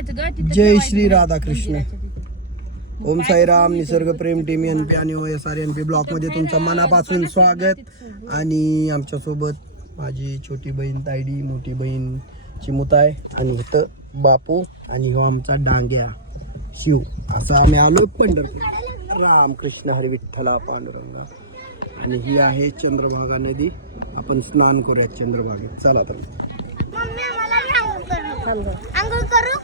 जय श्री राधाकृष्ण. ओम साईराम. निसर्ग प्रेम team NP आणि OSR NP block मध्ये तुमचं मनापासून स्वागत. आणि आमच्यासोबत माझी छोटी बहीण तायडी, मोठी बहीण चिमुताय आणि इथं बापू आणि हो आमचा डांग्या शिव. असं आम्ही आलो पंढरपूर. रामकृष्ण हरी विठ्ठला पांडुरंगा. आणि ही आहे चंद्रभागा नदी. आपण स्नान करूया चंद्रभागेत. चला तर. आंघोळ करू.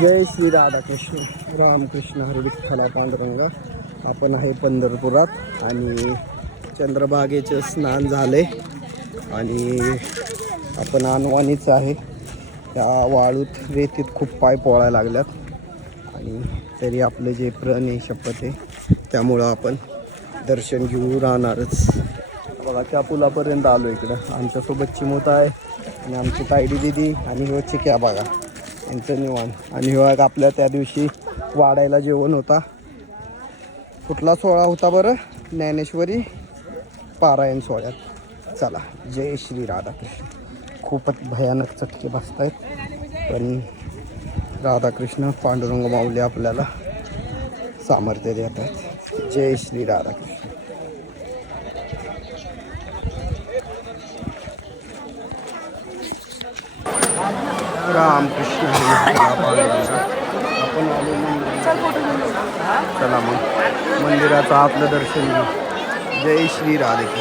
जय श्री राधाकृष्ण. रामकृष्ण हरी विठ्ठला पांडुरंगा. आपण आहे पंढरपुरात आणि चंद्रभागेचं स्नान झाले आणि आपण अनवाणीच आहे. त्या वाळूत रेतीत खूप पाय पोळायला लागल्यात आणि तरी आपले जे प्रण आहे, शपथ आहे, त्यामुळं आपण दर्शन घेऊ राहणारच. बघा त्या पुलापर्यंत आलो. इकडं आमच्यासोबत चिमुता आहे आणि आमची तायडी दिदी आणि हो चिक्या बघा यांचं निवाण. आणि हो आपल्या त्या दिवशी वाढायला जेवण होता. कुठला सोहळा होता बरं? ज्ञानेश्वरी पारायण सोहळ्यात. चला. जय श्री राधाकृष्ण. खूपच भयानक चटके बसत आहेत पण राधाकृष्ण पांडुरंग माऊली आपल्याला सामर्थ्य देत आहेत. जय श्री राधाकृष्ण. रामकृष्ण हरी पांडुरंगा. आपण आलो चला मग मंदिराचं आपलं दर्शन घेऊ. जय श्री राधाकृष्ण.